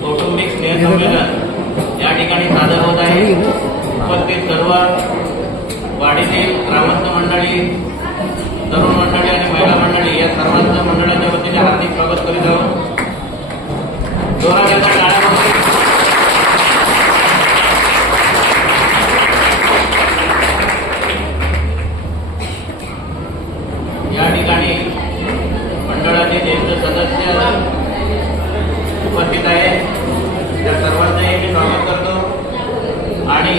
कौटुंबिक स्नेह संमेलन या ठिकाणी सादर होत आहे। उपस्थित सर्व वाडीतील ग्रामस्थ मंडळी, तरुण मंडळी आणि महिला मंडळी या सर्वांच्या मंडळाच्या वतीने हार्दिक स्वागत करीत आहोत। जोरात टाळ्या या ठिकाणी मंडळाचे ज्येष्ठ सदस्य उपस्थित आहे, त्या सर्वांचे मी स्वागत करतो आणि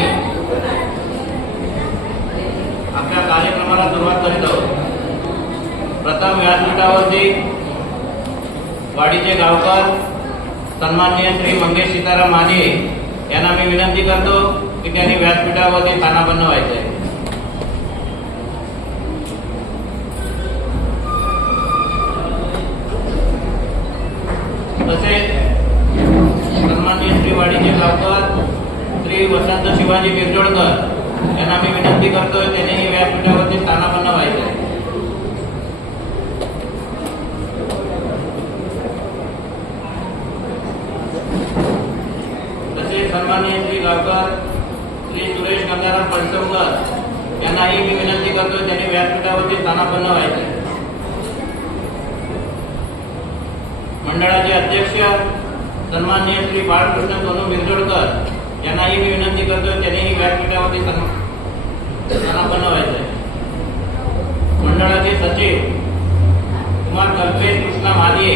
आपल्या कार्यक्रमाला सुरुवात करीत आहोत। प्रथम व्यासपीठावरती वाडीचे गावकर सन्माननीय श्री मंगेश सीताराम माने यांना मी विनंती करतो की त्यांनी व्यासपीठावरती स्थानापन्न व्हायचे। तसेच सन्माननीय श्री वाडीचे गावकर श्री वसंत शिवाजी बिरजोडकर यांना मी विनंती करतोय त्यांनी व्यासपीठावरती स्थानापन्न व्हायचे। तसेच सन्माननीय श्री गावकर श्री सुरेश गंगाराम पळसवकर यांनाही मी विनंती करतोय त्यांनी व्यासपीठावरती स्थानापन्न व्हायचे। मंडळाचे अध्यक्ष सन्माननीय श्री बाळकृष्ण सोनू बिरजोडकर यांनाही मी विनंती करतो त्यांनीही व्यासपीठावरती स्थानापन्न व्हायचे। मंडळाचे सचिव कुमार कल्पेश कृष्णा मालिये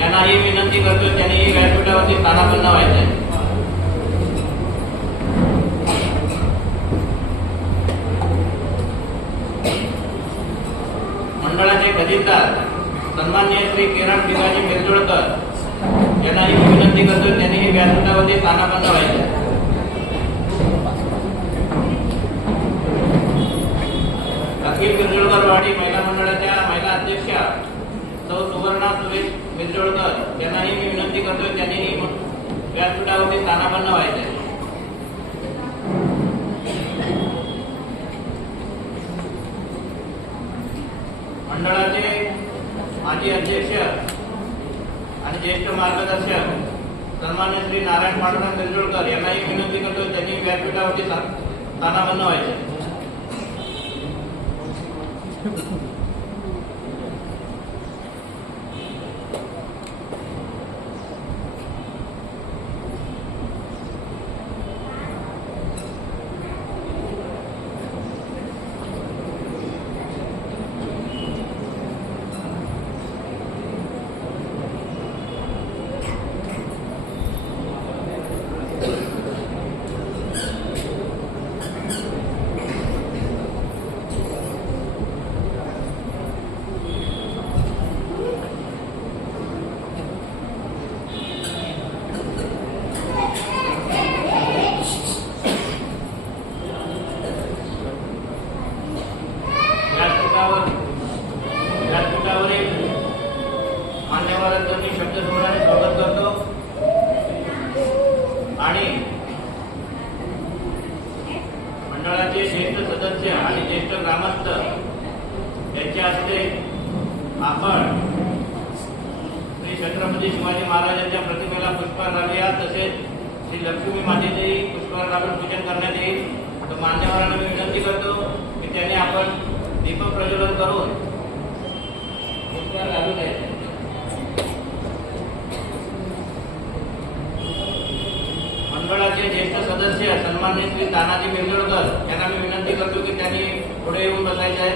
यांनाही विनंती करतो त्यांनीही व्यासपीठावरती स्थानापन्न व्हायचे। मंडळाचे खजिनदार सन्माननीय श्री किरण भिकाजी बिरजोडकर यांनाही विनंती करतो त्यांनीही व्यासपीठावरती स्थानापन्न व्हायचे। अखिल बिरजोडकर वाडी महिला मंडळाच्या महिला अध्यक्षा सौ सुवर्णा सुरेश बिरजोडकर यांनाही मी विनंती करतो त्यांनीही व्यासपीठावरती स्थानापन्न व्हायचे। मंडळाचे माजी अध्यक्ष आणि ज्येष्ठ मार्गदर्शक सन्मान्य श्री नारायण पांडुरंग बिरजोडकर यांनाही विनंती करतो त्यांनी व्यासपीठावरती स्थानापन्न व्हायचे। व्यासपीठावरील मान्यवरांचं मी शब्दसमूहाने स्वागत करतो आणि मंडळाचे ज्येष्ठ सदस्य आणि ज्येष्ठ ग्रामस्थ यांच्या हस्ते आपण श्री छत्रपती शिवाजी महाराजांच्या प्रतिमेला पुष्पहार घालूया। तसेच श्री लक्ष्मी मातेचे पुष्पहार घालून पूजन करण्यात येईल। तर मान्यवरांना मी विनंती करतो की त्यांनी आपण दीप प्रज्वलन करून मंडळाचे ज्येष्ठ सदस्य सन्माननीय श्री तानाजी मिरजोळकर यांना मी विनंती करतो की त्यांनी पुढे येऊन बसायचे आहे.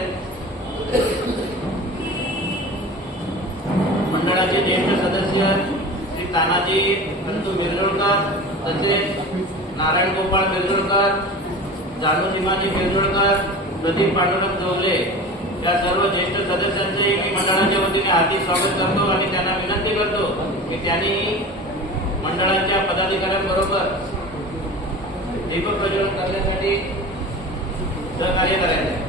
मंडळाचे ज्येष्ठ सदस्य श्री तानाजी बंधू मिरजोळकर, तसेच नारायण गोपाळ मिरजोळकर, जानू सीमाजी मिरजोळकर, प्रदीप पांडुरंग जोगले या सर्व ज्येष्ठ सदस्यांचे मी मंडळाच्या वतीने हार्दिक स्वागत करतो आणि त्यांना विनंती करतो की त्यांनी मंडळाच्या पदाधिकाऱ्यांबरोबर दीप प्रज्वलन करण्यासाठी सहकार्य करायचे.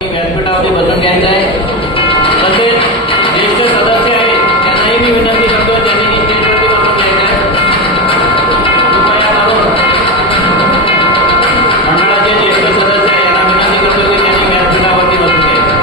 व्यासपीठावरती बसून घ्यायचं आहे. तसेच ज्येष्ठ सदस्य आहेत त्यांनाही मी विनंती करतो त्यांनी स्टेजवरती बसून घ्यायचं आहे. कृपया करून मंडळाचे ज्येष्ठ सदस्य यांना विनंती करतो की त्यांनी व्यासपीठावरती बसून घ्यायचं.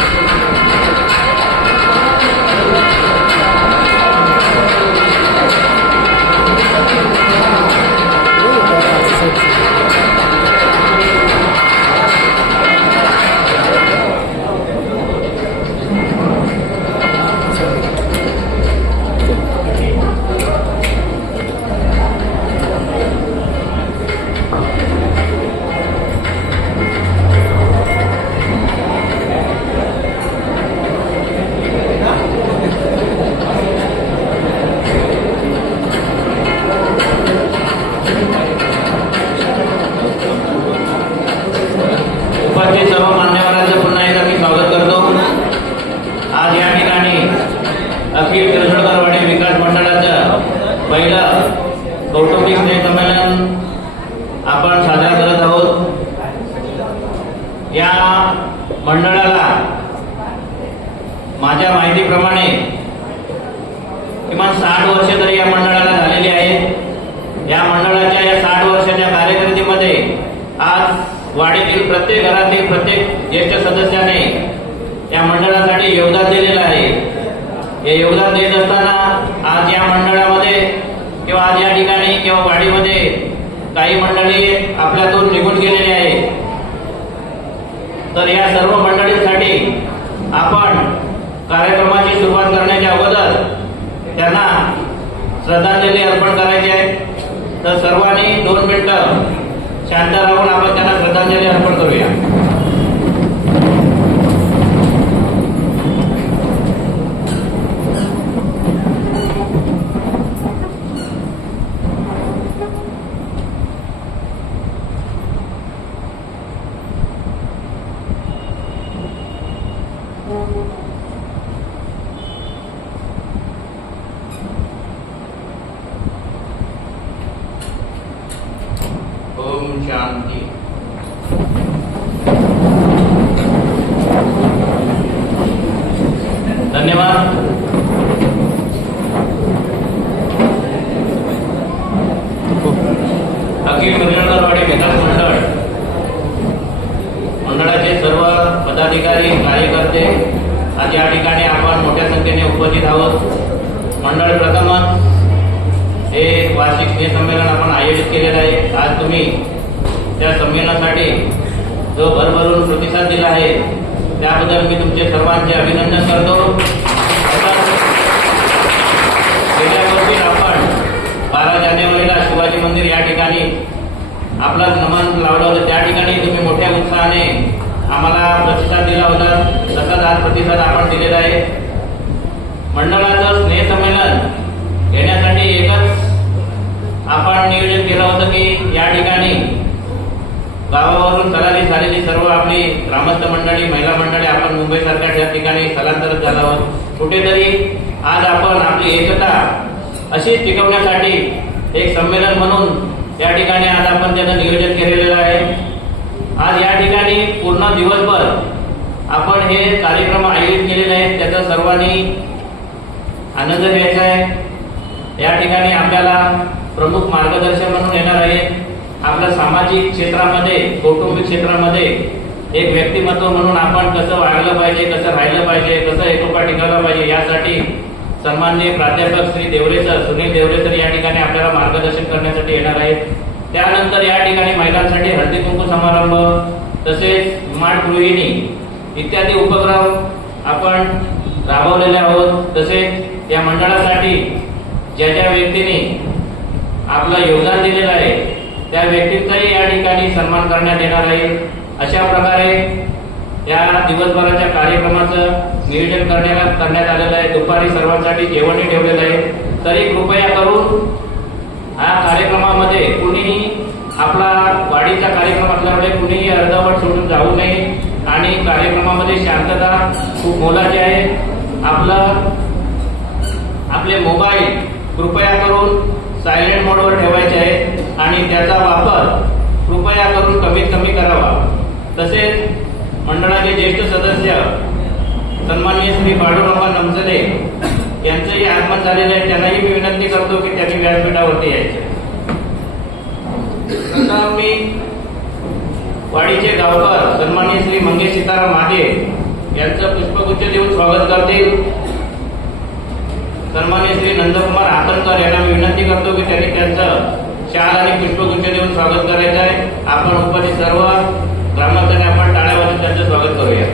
उपस्थित सर्व मान्यवरांचं पुन्हा एकदा मी स्वागत करतो. आज या ठिकाणी अखिल तिरसोडकरवाडी विकास मंडळाचं पहिलं कौटुंबिक स्नेहसंमेलन आपण साजरा करत आहोत. या मंडळाला माझ्या माहितीप्रमाणे किमान 60 वर्षे तरी या मंडळाला झालेली आहेत. या मंडळाच्या या 60 वर्षाच्या कारकिर्दीमध्ये आज वाडीतील प्रत्येक घरातील प्रत्येक ज्येष्ठ सदस्याने या मंडळासाठी योगदान दिलेलं आहे. हे योगदान देत असताना आज या मंडळामध्ये किंवा आज या ठिकाणी किंवा वाडीमध्ये काही मंडळी आपल्यातून निघून गेलेली आहे. तर या सर्व मंडळींसाठी आपण कार्यक्रमाची सुरुवात करण्याच्या अगोदर त्यांना श्रद्धांजली अर्पण करायची आहे। तर सर्वांनी 2 मिनिटं शांत राहून आपण त्यांना श्रद्धांजली अर्पण करूया। ओम शांति। धन्यवाद। अखिल मिरजणकरवाडी विकास मंडळाचे सर्व पदाधिकारी कार्यकर्ते आज या ठिकाणी आपण मोठ्या संख्येने उपस्थित आहोत। मंडळ प्रथमच हे वार्षिक स्नेहसंमेलन आपण आयोजित केलेलं आहे। आज तुम्ही त्या संमेलनासाठी जो भरभरून प्रतिसाद दिला आहे त्याबद्दल मी तुमचे सर्वांचे अभिनंदन करतो। गेल्या वर्षी आपण 12 जानेवारीला शिवाजी मंदिर या ठिकाणी आपला नमन लावलं होतं, त्या ठिकाणी तुम्ही मोठ्या उत्साहाने आम्हाला प्रतिसाद दिला होता, तसाच आज प्रतिसाद आपण दिलेला आहे। मंडळाचं स्नेहसंमेलन घेण्यासाठी एकच आपण नियोजन केलं होतं की या ठिकाणी गावावरून स्थलांतरित झालेली सर्व आपली ग्रामस्थ मंडळी, महिला मंडळी आपण मुंबईसारख्या ठिकाणी स्थलांतरित झालो आहोत। कुठेतरी आज आपण आपली एकता अशीच टिकवण्यासाठी एक संमेलन म्हणून या ठिकाणी आज आपण त्याचं नियोजन केलेलं आहे। आज या ठिकाणी पूर्ण दिवसभर आपण हे कार्यक्रम आयोजित केलेले आहेत, त्याचा सर्वांनी आनंद घ्यायचा आहे। या ठिकाणी आपल्याला प्रमुख मार्गदर्शक म्हणून येणार आहे। आपल्या सामाजिक क्षेत्रामध्ये, कौटुंबिक क्षेत्रामध्ये एक व्यक्तिमत्व म्हणून आपण कसं वागलं पाहिजे, कसं राहिलं पाहिजे, कसं एकोपा टिकवला पाहिजे, यासाठी सन्माननीय प्राध्यापक श्री देवरे सर, सुनील देवरे सर या ठिकाणी आपल्याला मार्गदर्शन करण्यासाठी येणार आहेत। त्यानंतर या ठिकाणी महिलांसाठी हळदी कुंकू समारंभ, तसेच स्मार्ट गृहिणी इत्यादी उपक्रम आपण राबवलेले आहोत। तसेच या मंडळासाठी ज्या ज्या व्यक्तींनी आपलं योगदान दिलेलं आहे त्या व्यक्तींचाही या ठिकाणी सन्मान करण्यात येणार आहे। अशा प्रकारे या दिवसभराच्या कार्यक्रमाचं नियोजन करण्यात आलेलं आहे। दुपारी सर्वांसाठी जेवणही ठेवलेलं आहे। तरी कृपया करून हा कार्यक्रमामध्ये कुणीही आपला वाढीचा कार्यक्रम असल्यामुळे कुणीही अर्धवट सोडून जाऊ नये आणि कार्यक्रमामध्ये शांतता खूप मोलाची आहे। आपले मोबाईल कृपया करून सायलेंट मोडवर ठेवायचे आहे आणि त्याचा वापर कृपया करून कमीत कमी करावा। तसेच मंडळाचे ज्येष्ठ सदस्य सन्माननीय श्री बाळूराव नमसले यांचंही आगमन झालेलं आहे, त्यांनाही मी विनंती करतो की त्यांनी व्यासपीठावरती यायचे। आता मी वाडीचे गावकर सन्माननीय श्री मंगेश सीताराम मागे यांचं पुष्पगुच्छ देऊन स्वागत करतील। सन्माननीय श्री नंदकुमार आतनकर यांना मी विनंती करतो की त्यांनी त्यांचं शाल आणि पुष्पगुच्छ देऊन स्वागत करायचं आहे। आपण उपस्थित सर्व ग्रामस्थांनी आपण टाळ्या वाजवून त्यांचं स्वागत करूया।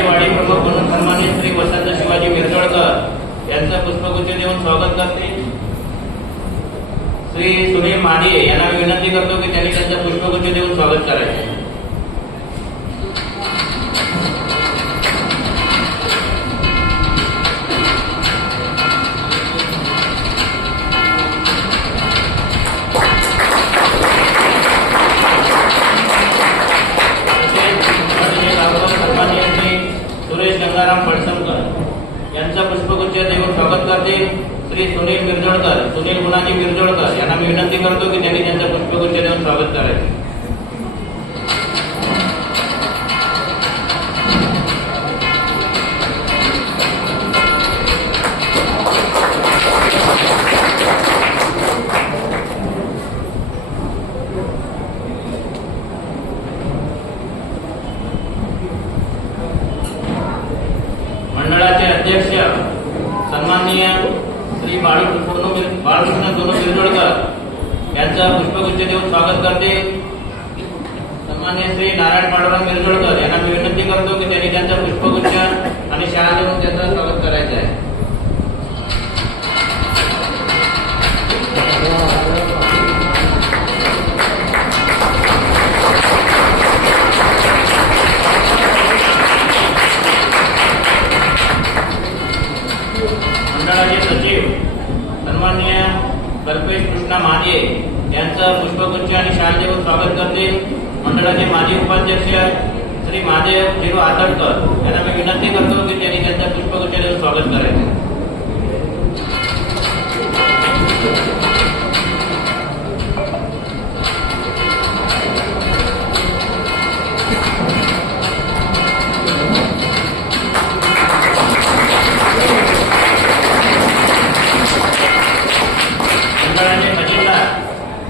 वाडी प्रमुख म्हणून सन्मानित श्री वसंत शिवाजी मिरजोळकर यांचं पुष्पगुच्छ देऊन स्वागत करते। श्री सुनील माने यांना मी विनंती करतो की त्यांनी त्यांचं पुष्पगुच्छ देऊन स्वागत करायचे। यांचं पुष्पगुच्छ देऊन स्वागत करते श्री सुनील मिरजोळकर, सुनील गुणाजी मिरजोळकर यांना मी विनंती करतो की त्यांनी त्यांचं पुष्पगुच्छ देऊन स्वागत करायचे। अध्यक्ष सन्माननीय श्री बाळकृष्ण दोनू मिरजोळकर यांचं पुष्पगुच्छ देऊन स्वागत करते। सन्माननीय श्री नारायण पांडुरंग मिरजोळकर यांना मी विनंती करतो की त्यांनी त्यांचा पुष्पगुच्छ आणि शाल देऊन त्यांचं स्वागत करायचं आहे। मंडळाचे सचिव सन्माननीय कल्पेश कृष्णा माने यांचं पुष्पगुच्छ आणि शाल देऊन स्वागत करते। मंडळाचे माजी उपाध्यक्ष श्री महादेव झिरो आदरकर यांना मी विनंती करतो की त्यांनी त्यांचं पुष्पगुच्छ देऊन स्वागत करायचे।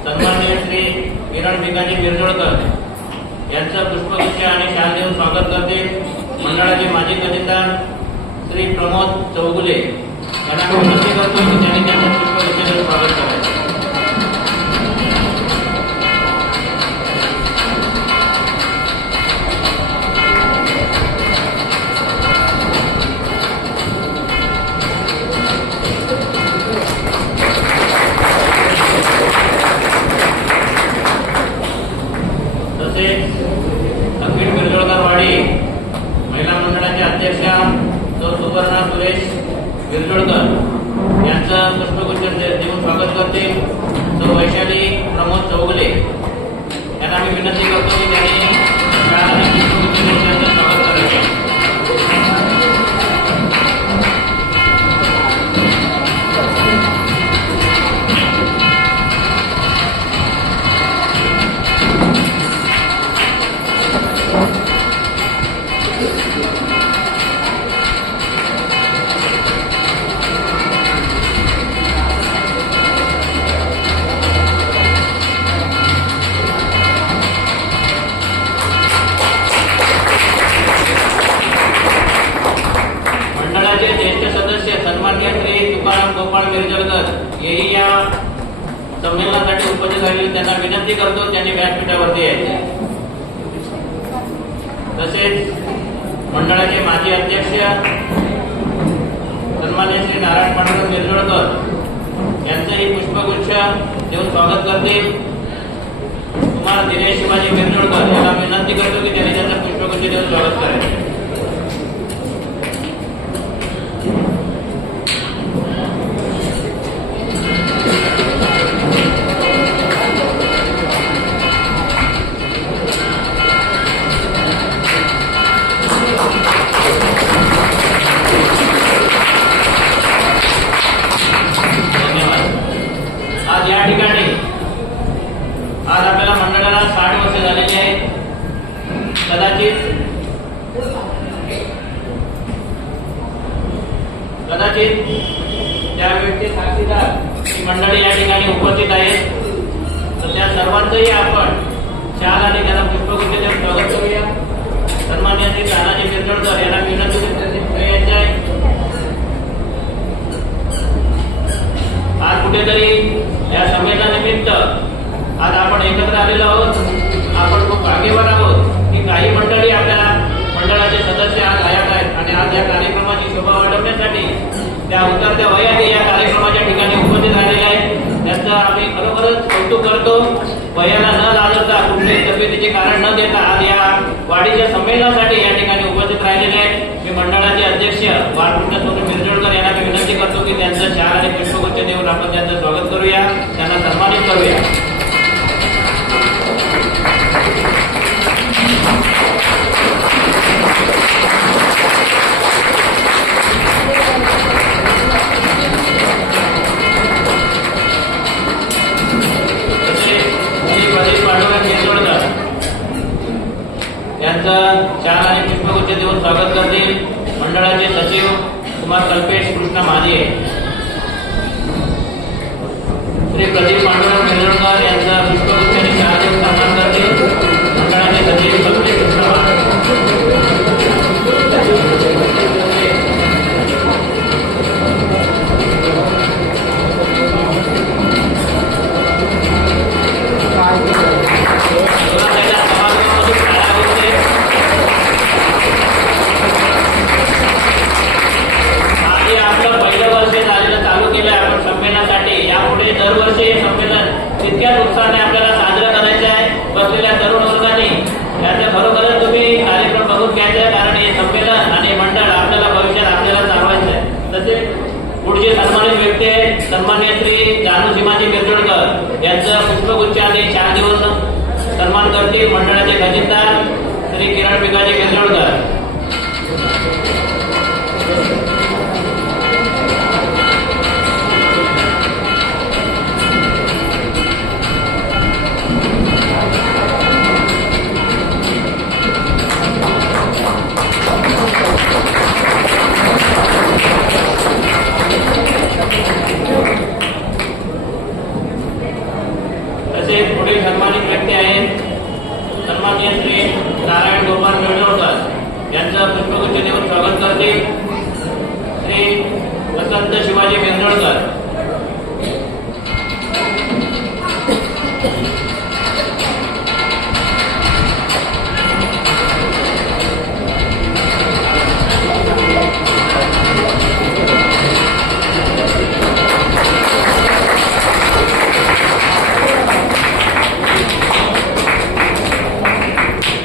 सन्माननीय श्री किरण भिकाजी मिरजोळकर यांचं पुष्पगुच्छ आणि शाल देऊन स्वागत करते। मंडळाचे माजी खजिनदार श्री प्रमोद चौगुले यांना विनंती करतो की त्यांनी त्यांचं पुष्पगुच्छ देऊन स्वागत करायचे। अखिल मिरजोळकरवाडी महिला मंडळाच्या अध्यक्षा सौ सुवर्णा सुरेश मिरजोळकर यांचं पुष्पगुच्छ देऊन स्वागत करते। सौ वैशाली प्रमोद चौगुले यांना मी विनंती करतो की त्यांनी पुष्पगुच्छ देऊन त्यांचं स्वागत करायचे। ज्येष्ठ सदस्य सन्माननीय श्री तुकाराम गोपाळ मिरजोळकर हेही या संमेलनासाठी उपस्थित राहिले। त्यांना विनंती करतो त्यांनी व्यासपीठावरती यायचे। तसेच मंडळाचे माजी अध्यक्ष सन्माननीय श्री नारायण पांडुरंग मिरजोळकर यांचंही पुष्पगुच्छ देऊन स्वागत करते। कुमार दिनेश शिवाजी मिरजोळकर यांना विनंती करतो की त्यांनी त्यांचं पुष्पगुच्छ देऊन स्वागत करायचे। आज या ठिकाणी आज आपल्याला मंडळाला 60 वर्ष झालेली आहेत। कदाचित त्या व्यक्ती साक्षीदार ही मंडळी या ठिकाणी उपस्थित आहेत, तर त्या सर्वांचंही आपण शाल आणि त्यांना पुष्पगुच्छ देऊन स्वागत करूया। सन्माननीय श्री तानाजी मिरजोळकर यांना विनंती करायची आहे। आज कुठेतरी या संमेलनानिमित्त आज आपण एकत्र आलेलो आहोत। आपण खूप भाग्यवान आहोत की काही मंडळी आपल्याला मंडळाचे सदस्य आज आयात आहेत आणि आज या कार्यक्रमाची शोभा वाढवण्यासाठी त्या उतरत्या वयाने या कार्यक्रमाच्या ठिकाणी उपस्थित राहिलेल्या आहेत। त्यांचं आम्ही खरोखरच कौतुक करतो। वयाला न लाजता कुठल्याही तब्येतीचे कारण न देता आज या वाढीच्या संमेलनासाठी या ठिकाणी उपस्थित राहिलेले आहेत। मी मंडळाचे अध्यक्ष बाळकृष्ण सोनू मिरजोळकर यांना मी विनंती करतो की त्यांचं शाल आणि पुष्पगुच्छ देऊन आपण त्यांचं स्वागत करूया, त्यांना सन्मानित करूया। यांचं शाल आणि पुष्पगुच्छ देऊन स्वागत करतील मंडळाचे सचिव कुमार कल्पेश कृष्णा माने। श्री प्रदीप पांडुरंग मिरजोळकर यांचा पुष्पगुच्छ आणि शाल देऊन सन्मान करतील मंडळाचे सचिव कल्पेश कृष्णा माने। भीमाजी मिरजोळकर यांचं पुष्पगुच्छ आणि शाल देऊन सन्मान करतील मंडळाचे खजिनदार श्री किरण भिकाजी मिरजोळकर. तसेच पुढील सन्मानित व्यक्ती आहेत सन्माननीय श्री नारायण गोपाल मिरजोळकर यांचं पुष्पगुच्छ देऊन स्वागत करतील श्री वसंत शिवाजी मिरजोळकर.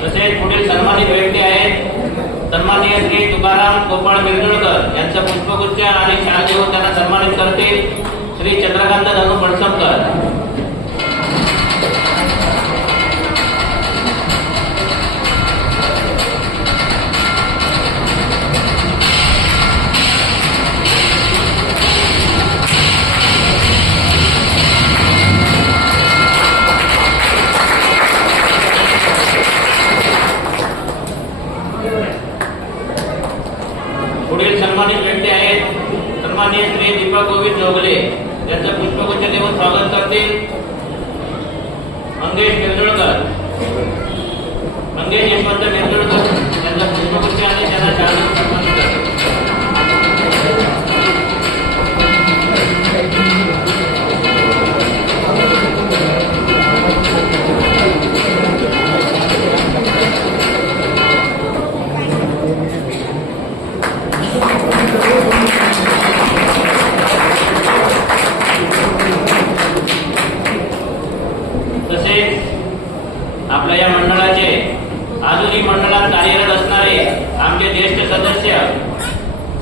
तसेच पुढील सन्मानित व्यक्ती आहेत सन्माननीय श्री तुकाराम गोपाळ मिरजोळकर यांचं पुष्पगुच्छ आणि शाल देऊन त्यांना सन्मानित करतील श्री चंद्रकांत धनु पडसमकर. पुढील सन्मानित व्यक्ती आहेत सन्माननीय श्री दीपक गोविंद जोगले यांचं पुष्पगुच्छ देऊन स्वागत करतील मंगेश मिरजोळकर. मंगेश यशवंत मिरजोळकर यांचं पुष्पगुच्छ आणि त्यांना शाल देऊन सन्मानित करतील. तसेच आपल्या या मंडळाचे अजूनही मंडळात कार्यरत असणारे आमचे ज्येष्ठ सदस्य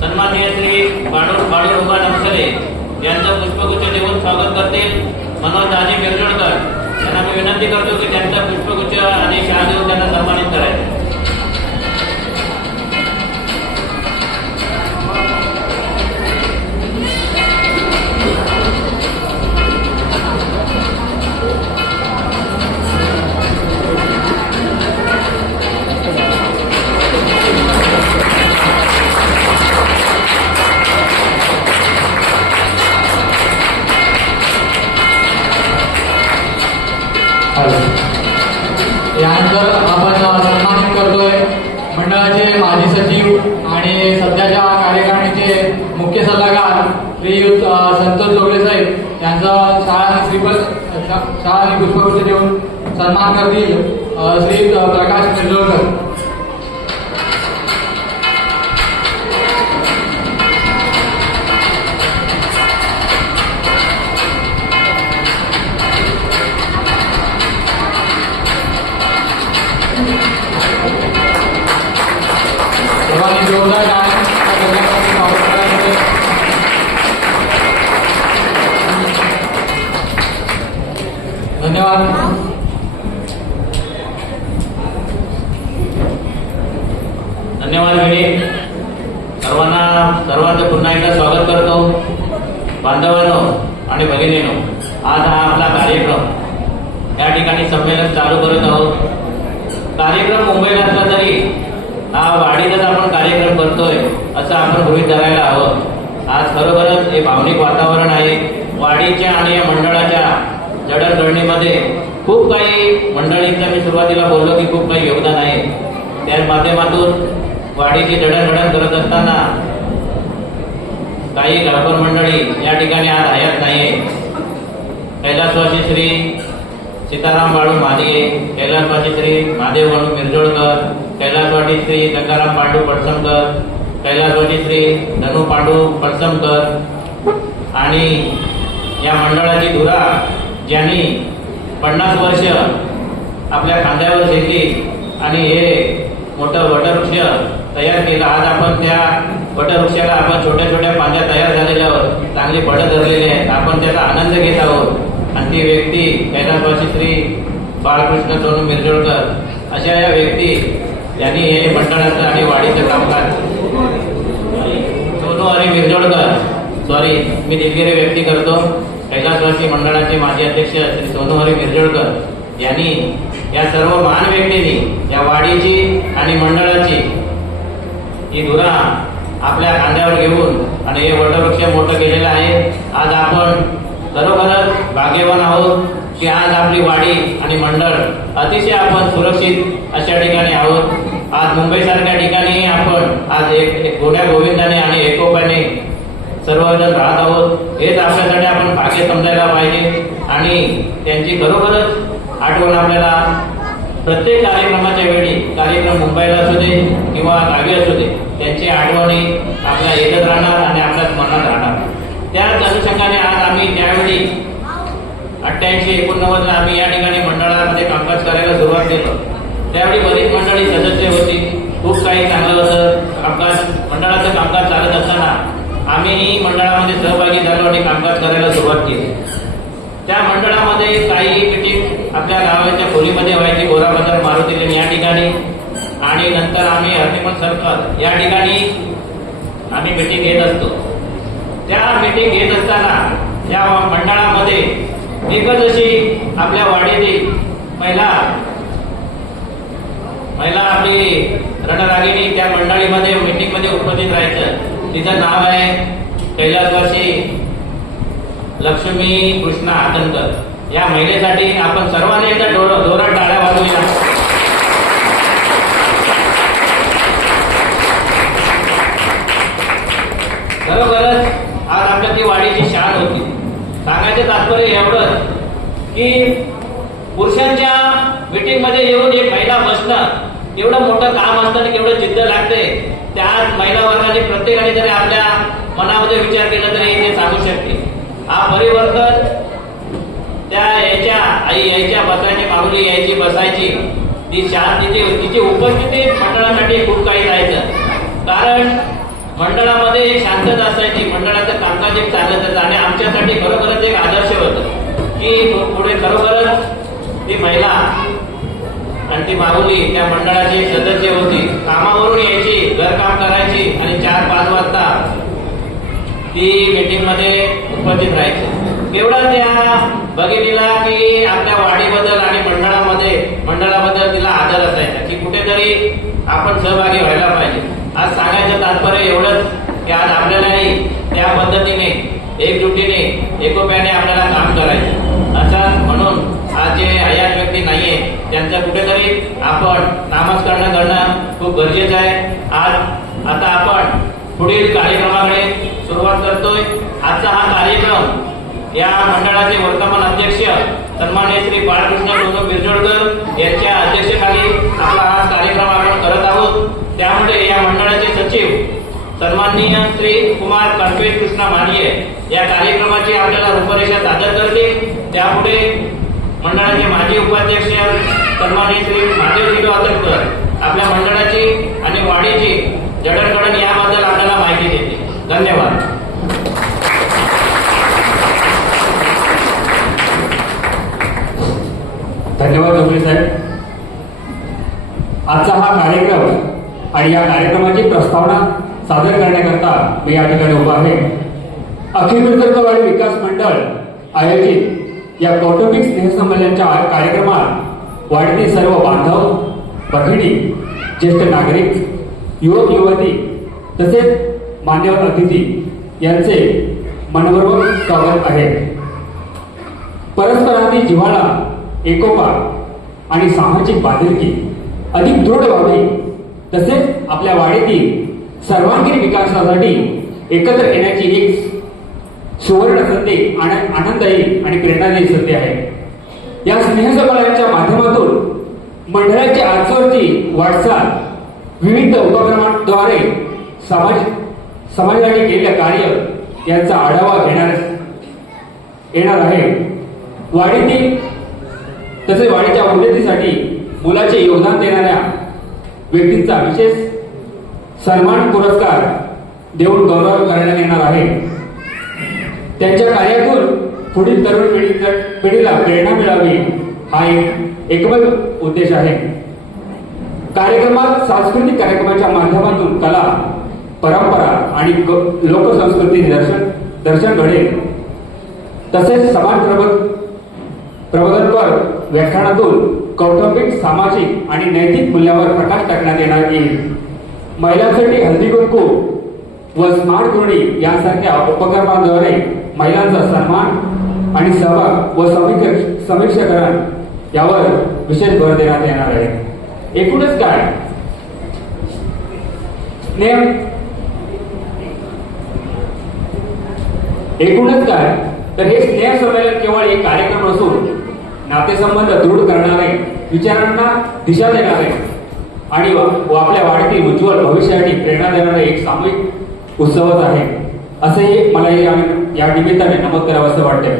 सन्माननीय श्री बाळूरुबा नक्षले यांचं पुष्पगुच्छ देऊन स्वागत करतील मनोज दाजी मिरजोळकर. त्यांना मी विनंती करतो की त्यांचा पुष्पगुच्छ आणि शाल देऊन त्यांना सन्मानित करायचं. यानंतर आपण सन्मानित करतोय मंडळाचे माजी सचिव आणि सध्याच्या कार्यकारिणीचे मुख्य सल्लागार श्रीयुत संतोष जोगले साहेब यांचा शाळा आणि पुष्पगुच्छ देऊन सन्मान करतील श्री प्रकाश मिरजोळकर. धन्यवाद. धन्यवाद वेळी सर्वांचं पुन्हा एकदा स्वागत करतो. बांधवांनो आणि भगिनींनो, आज हा आपला कार्यक्रम या ठिकाणी संमेलन चालू करत आहोत. कार्यक्रम मुंबईला असला तरी हा वाडीतच आपण कार्यक्रम करतोय असं आपण गृहीत धरायला हवं. आज खरोखरच हे भावनिक वातावरण आहे. वाडीच्या आणि या मंडळाच्या जडणघडणीमध्ये खूप काही मंडळींचं मी सुरुवातीला बोललो की खूप काही योगदान आहे. त्या माध्यमातून वाडीची जडणघडण करत असताना काही गावकर मंडळी या ठिकाणी आज हयात नाहीये. कैलासवासी श्री सीताराम बाळू मादिये, कैलासवासी श्री महादेव बाळू मिरजोळकर, कैलासवासी श्री गंगाराम पांडू पडसमकर, कैलासवासी श्री धनु पांडू पडसमकर आणि या मंडळाची धुरा ज्यांनी 50 वर्ष आपल्या खांद्यावर घेतली आणि हे मोठं वटवृक्ष तयार केलं. आज आपण त्या वटवृक्षाला आपण छोट्या छोट्या फांद्या तयार झालेल्यावर चांगली फळं धरलेली आहेत. आपण त्याचा आनंद घेत आहोत. ती व्यक्ती कैलासवासी श्री बाळकृष्ण सोनू मिरजोळकर अशा या व्यक्ती यांनी हे मंडळाचं आणि वाडीचं कामकाज सोनू हरी मिरजोळकर सॉरी मी दिलगिरी व्यक्ती करतो कैलासवासी मंडळाचे माजी अध्यक्ष श्री सोनू हरी मिरजोळकर यांनी या सर्व महान व्यक्तींनी या वाडीची आणि मंडळाची ही धुरा आपल्या खांद्यावर घेऊन आणि हे वटवृक्ष मोठं केलेलं आहे. आज आपण खरोखरच भाग्यवान आहोत की आज आपली वाडी आणि मंडळ अतिशय आपण सुरक्षित अशा ठिकाणी आहोत. आज मुंबईसारख्या ठिकाणी आपण आज एक गोड्या गोविंदाने आणि एकोप्याने सर्वजण राहत आहोत. हेच आपल्यासाठी आपण भाग्य समजायला पाहिजे आणि त्यांची खरोखरच आठवण आपल्याला प्रत्येक कार्यक्रमाच्या वेळी कार्यक्रम मुंबईला असू दे किंवा गावी असू दे त्यांची आठवणी आपल्या येतच राहणार आणि आपल्या मनात राहणार. त्याच अनुषंगाने आज आम्ही त्यावेळी 88-89 ला आम्ही या ठिकाणी मंडळामध्ये कामकाज करायला सुरुवात केलं. त्यावेळी बरीच मंडळी सदस्य होती. खूप काही चांगलं होतं कामकाज. मंडळाचं कामकाज चालत असताना आम्हीही मंडळामध्ये सहभागी झालो आणि कामकाज करायला सुरुवात केली. त्या मंडळामध्ये काही मीटिंग आपल्या गावाच्या खोलीमध्ये व्हायची गोरा बाजार मारुती लेन या ठिकाणी आणि नंतर आम्ही हरनिमन सर्कल या ठिकाणी आम्ही मीटिंग घेत असतो. त्या मीटिंग घेत असताना त्या मंडळामध्ये एकच अशी आपल्या वाडीतील महिला आपली रणरागिणी त्या मंडळीमध्ये मीटिंगमध्ये उपस्थित राहायचं. तिचं नाव आहे कैलासवासी लक्ष्मी कृष्णा आदनकर. या महिलेसाठी आपण सर्वांनी एकदा जोरात टाळ्या वाजवूया. खरोखरच आज आपल्या ती वाडीची शान होती. सांगायचं तात्पर्य एवढंच की पुरुषांच्या मीटिंग मध्ये येऊन एक महिला बसणं एवढं मोठं काम असतं आणि केवढं जिद्द लागते. त्यात महिला वर्गाने प्रत्येकाने जरी आपल्या मनामध्ये विचार केला तरी ते सांगू शकते. हा परिवर्तन त्या यायच्या आई यायच्या बसायची माऊली यायची बसायची ती शांत तिची उपस्थिती मंडळासाठी खूप काही राहायचं. कारण मंडळामध्ये एक शांतता असायची. मंडळाचं कामकाज एक चालत आणि आमच्यासाठी खरोखरच एक आदर्श होतं की पुढे खरोखरच ती महिला आणि ती माऊली त्या मंडळाची सदस्य होती. कामावरून यायची, घरकाम करायची आणि 4-5 वाजता ती मीटिंग मध्ये उपस्थित राहायची. एवढा त्या भगिनीला की आपल्या वाडीबद्दल आणि मंडळाबद्दल तिला आदर असायचा की कुठेतरी आपण सहभागी व्हायला पाहिजे. आज सांगायचं तात्पर्य एवढंच की आज आपल्यालाही त्या पद्धतीने एकजुटीने एकोप्याने आपल्याला काम करायचं. असा म्हणून आज जे हयात व्यक्ती नाहीये त्यांचं कुठेतरी आपण नामस्मरण करणं खूप गरजेचं आहे. आता आपण पुढील कार्यक्रमाकडे सुरुवात करतोय. आजचा हा कार्यक्रम या मंडळाचे वर्तमान अध्यक्ष सन्माननीय श्री बाळकृष्ण सोनू मिरजोळकर यांच्या अध्यक्षतेखाली आपला हा कार्यक्रम आपण करत आहोत. त्यामुळे या मंडळाचे सचिव सन्माननीय श्री कुमार कणपेश कृष्णा मानिये या कार्यक्रमाची आपल्याला रूपरेषा सादर करतील. त्यापुढे मंडळाचे माजी उपाध्यक्ष सन्माननीय श्री महादेव आदनकर आपल्या मंडळाची आणि वाडीची जडणघडण याबद्दल आपल्याला माहिती देतील. धन्यवाद. धन्यवाद डोंगरे साहेब. आजचा हा कार्यक्रम आणि या कार्यक्रमाची प्रस्तावना सादर करण्याकरता मी या ठिकाणी उभा आहे. अखिल मिरजोळकरवाडी विकास मंडळ आयोजित या कौटुंबिक स्नेहसंमेलनाच्या कार्यक्रमात वाडीतील सर्व बांधव, भगिनी, ज्येष्ठ नागरिक, युवक युवती तसेच मान्यवर अतिथी यांचे मनपूर्वक स्वागत आहे. परस्परांतील जिव्हाळा, एकोपा आणि सामाजिक बांधिलकी अधिक दृढ व्हावी तसेच आपल्या वाडीतील सर्वांगीण विकासासाठी एकत्र येण्याची एक सुवर्ण संधी आनंददायी आणि प्रेरणादायी संधी आहे. या स्नेहसंमेलनाच्या माध्यमातून मंडळाची आजवरची वाटचाल विविध उपक्रमांद्वारे समाजासाठी केलेले कार्य यांचा आढावा येणार आहे. वाडीतील तसेच वाडीच्या उन्नतीसाठी मोलाचे योगदान देणाऱ्या व्यक्तींचा विशेष सन्मान पुरस्कार देऊन गौरव करण्यात येणार आहे. त्यांच्या कार्यातून पुढील तरुण पिढीला प्रेरणा मिळावी हा एकमेव उद्देश आहे. कार्यक्रमात सांस्कृतिक कार्यक्रमाच्या माध्यमातून कला, परंपरा आणि लोकसंस्कृती दर्शन घडेल. तसेच समाज प्रबोधनपर व्याख्यानातून कौटुंबिक, सामाजिक आणि नैतिक मूल्यावर प्रकाश टाकण्यात येईल. महिलांसाठी हळदी कुंकू व स्मार्ट गृहिणी यांसारख्या उपक्रमांद्वारे महिलांचा सन्मान आणि सहभाग व समीक्षाकरण यावर विशेष भर देण्यात येणार आहे. एकूणच काय तर हे स्नेह संमेलन केवळ एक कार्यक्रम नसून नातेसंबंध दृढ करणारे, विचारांना दिशा देणारे आणि आपल्या वाढीतील उज्ज्वल भविष्यासाठी प्रेरणा देणारे एक सामूहिक उत्सवच आहे असेही मला या निमित्ताने नमूद करावंसं वाटते.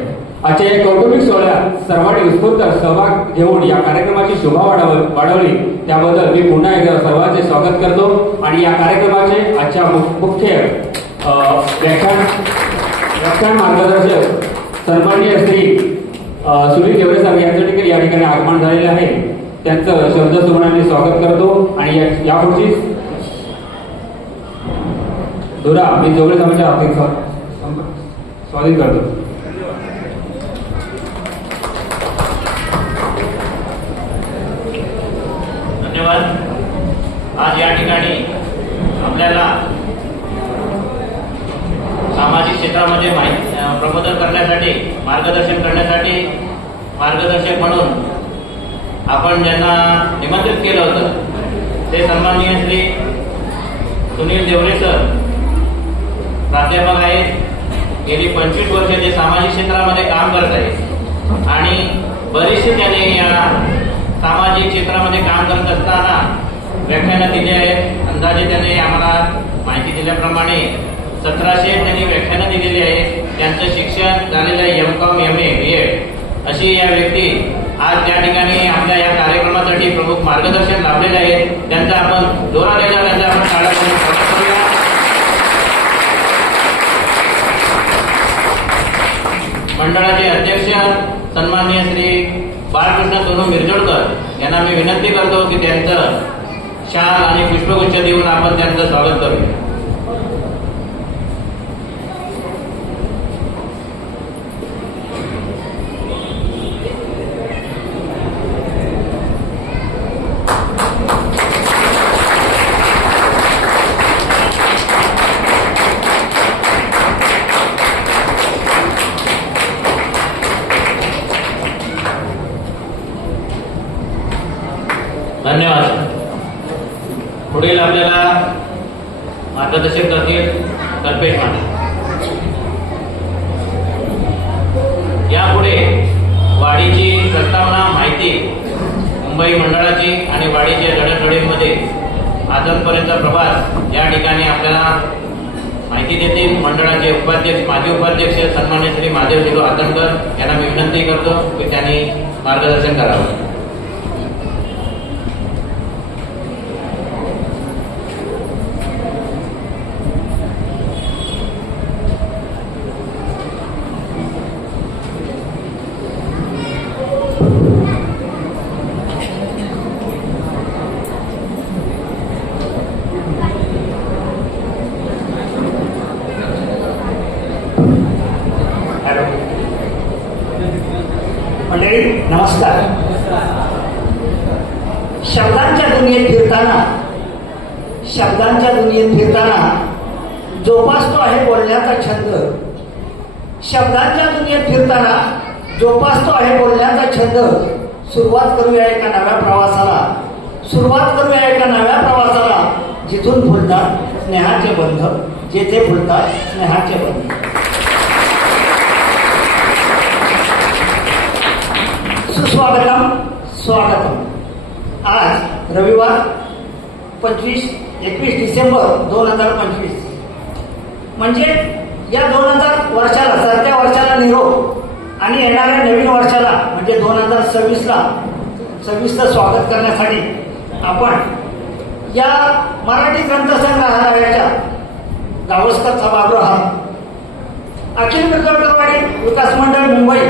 आजच्या या कौटुंबिक सोहळ्यात सर्वांनी उत्स्फूर्त सहभाग घेऊन या कार्यक्रमाची शोभा वाढवली त्याबद्दल मी पुन्हा एकदा सर्वांचे स्वागत करतो आणि या कार्यक्रमाचे आजच्या मुख्य व्याख्यान मार्गदर्शक सन्माननीय श्री सुनील केवरे साहेब यांचं देखील या ठिकाणी आगमन झालेले आहे. त्यांचं शब्दसुमनाने स्वागत करतो आणि यापुढची धुरा मी जोगळे साहेबांच्या हाती स्वाधीन करतो. धन्यवाद. आज या ठिकाणी आपल्याला सामाजिक क्षेत्रामध्ये प्रबोधन करण्यासाठी, मार्गदर्शन करण्यासाठी मार्गदर्शक म्हणून आपण ज्यांना निमंत्रित केलं होतं ते सन्माननीय श्री सुनील देवरे सर प्राध्यापक आहेत. गेली 25 वर्षे ते सामाजिक क्षेत्रामध्ये काम करत आहेत आणि बरेचसे त्यांनी या सामाजिक क्षेत्रामध्ये काम करत असताना व्याख्यानं दिली आहेत. अंदाजे त्यांनी आम्हाला माहिती दिल्याप्रमाणे 1700 त्यांनी व्याख्यानं दिलेली आहे. त्यांचं शिक्षण झालेलं आहे M.Com, MA, B.Ed अशी या व्यक्ती आज त्या ठिकाणी आपल्या या कार्यक्रमासाठी प्रमुख मार्गदर्शन लाभलेले आहेत. त्यांचा आपण जोरा द्यायला त्यांचा आपण काळा करून स्वागत करूया. मंडळाचे अध्यक्ष सन्माननीय श्री बाळकृष्ण सोनू मिरजोडकर यांना मी विनंती करतो की त्यांचं शाल आणि पुष्पगुच्छ देऊन आपण त्यांचं स्वागत करूया. धन्यवाद. पुढील आपल्याला मार्गदर्शन करतील कल्पेश माने. यापुढे वाडीची प्रस्तावना, माहिती, मुंबई मंडळाची आणि वाडीच्या जडणघडणीमध्ये आजपर्यंतचा प्रवास या ठिकाणी आपल्याला माहिती देतील मंडळाचे उपाध्यक्ष, माजी उपाध्यक्ष सन्मान्य श्री महादेव जिलो आदनकर यांना मी विनंती करतो की त्यांनी मार्गदर्शन करावं. नमस्कार. शब्दांच्या दुनियेत फिरताना जोपासतो आहे बोलण्याचा छंद. शब्दांच्या दुनियेत फिरताना जोपासतो आहे बोलण्याचा छंद. सुरुवात करूया एका नव्या प्रवासाला जिथून फुलतात स्नेहाचे बंध, जेथे फुलतात स्नेहाचे बंध. स्वागतम. आज रविवार 21 डिसेंबर 2025 म्हणजे या 2000 वर्षाला, सरत्या वर्षाला निरोप आणि येणाऱ्या नवीन वर्षाला म्हणजे 2026चं स्वागत करण्यासाठी आपण या मराठी ग्रंथसंग्रहालयाच्या गावस्कर सभागृहात अखिल मिरजोडकरवाडी विकास विकास मंडळ मुंबई